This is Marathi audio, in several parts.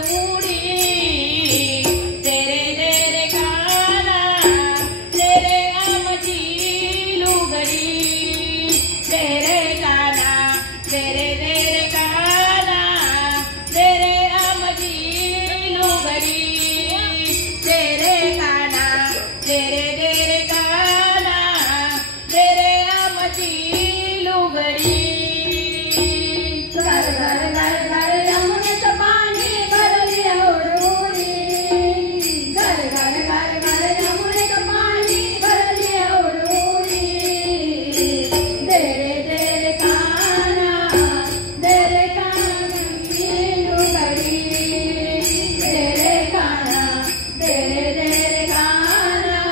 उडी तेरे तेरे काना तेरे आमची लुगडी तेरे काना तेरे तेरे काना तेरे आमची लुगडी तेरे काना तेरे तेरे काना तेरे आमची लुगडी घर घर घर घर यमुनेचं पाणी भरली ओढोडी घर घर घर घर यमुनेचं पाणी भरली ओढोडी तेरे तेरे काना तेरे कानाची लुगडी तेरे काना तेरे तेरे काना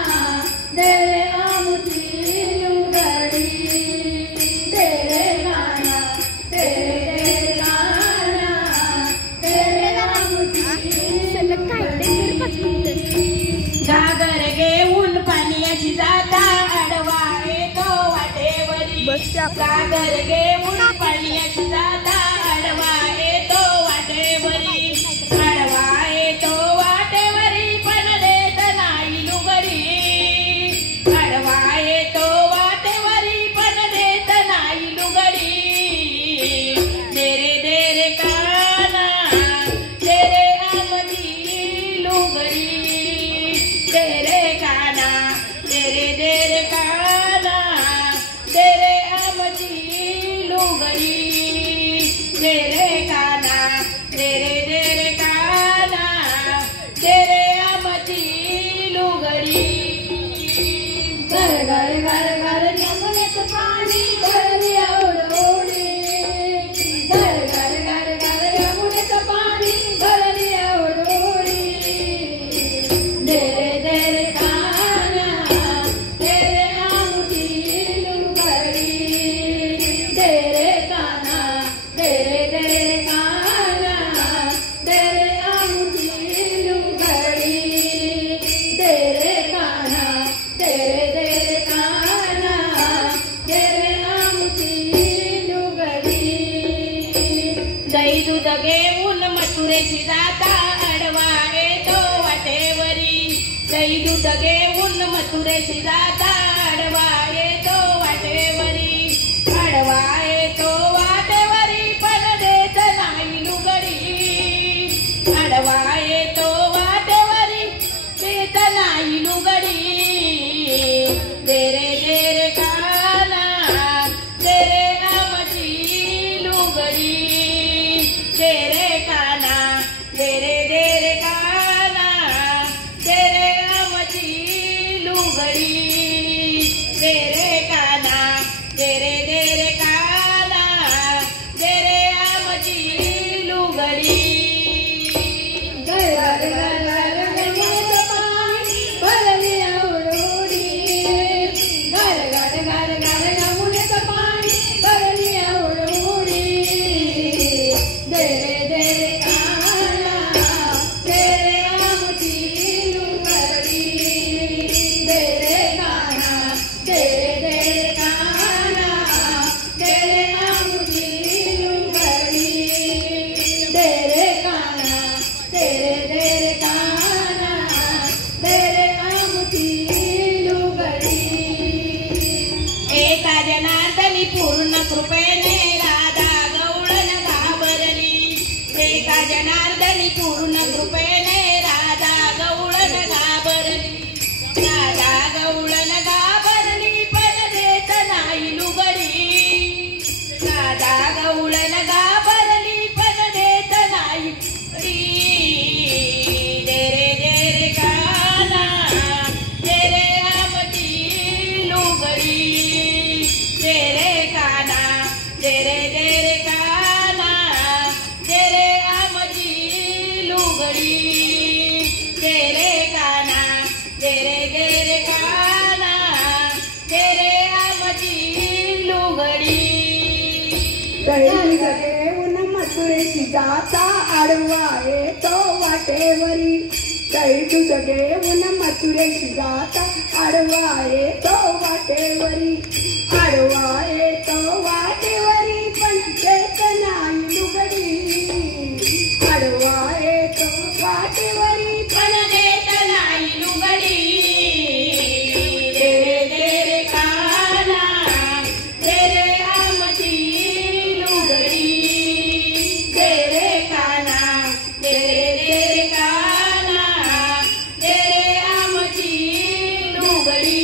तेरे आमची लुगडी तेरे काना तेरे काना तेरे आमची घागर घेऊन पाण्याची जाता आडवा येतो वाटेवरी घागर घेऊन पाण्याची जाता आडवा येतो वाटेवरी आडवा येतो वाटेवरी पण देत नाही लुगडी आडवा येतो वाटेवरी पण देत नाही लुगडी तेरे तेरे काना तेरे आमची लुगडी तेरे काना तेरे तेरे काना तेरे आमची लुगडी तेरे काना तेरे तेरे काना तेरे आमची लुगडी घर घर घर घर यमुनेचं पाणी भरली ओढोडी घर घर घर घर यमुनेचं पाणी भरली ओढोडी तेरे तेरे काना तेरे आमची लुगडी तेरे काना तेरे तेरे काना तेरे आमची लुगडी तेरे काना तेरे तेरे काना तेरे आमची लुगडी दही दूध घेऊन मथुरेची जाता आडवा येतो वाटेवरी दही दूध घेऊन मथुरेची जाता आडवा येतो वाटेवरी आडवा येतो वाटेवरी पण देत नाही लुगडी आडवा येतो वाटेवरी देत नाही लुगडी तेरे तेरे काना तेरे आमची लुगडी तेरे काना तेरे तेरे काना तेरे आमची लुगडी तेरे काना तेरे तेरे काना तेरे आमची लुगडी घर घर घर घर यमुनेचं पाणी भरली ओढोडी घर घर घर घर यमुनेचं पाणी भरली ओढोडी तेरे तेरे काना तेरे आमची लुगडी तेरे काना तेरे तेरे काना तेरे आमची लुगडी तेरे काना तेरे तेरे काना तेरे आमची लुगडी एका जनार्दनी पूर्ण कृपेने राधा गवळण घाबरली एका जनार्दनी पूर्ण कृपेने राधा गवळण घाबरली राधा गवळण घाबरली पण देत नाही लुगडी राधा गवळण घाबरली पण देत नाही लुगडी तेरे तेरे काना तेरे आमची लुगडी तेरे काना तेरे तेरे काना तेरे आमची लुगडी तेरे काना तेरे तेरे काना तेरे आमची लुगडी दही घेऊन मथुरेची जाता आडवा येतो वाटेवरी दही दूध घेऊन मथुरेची जाता आडवा येतो वाटेवरी आडवा येतो वाटेवरी पण देत नाही लुगडी आडवा येतो वाटेवरी पण देत नाही लुगडी दे रे काना दे रे आमची लुगडी दे रे काना दे रे काना दे रे आमची लुगडी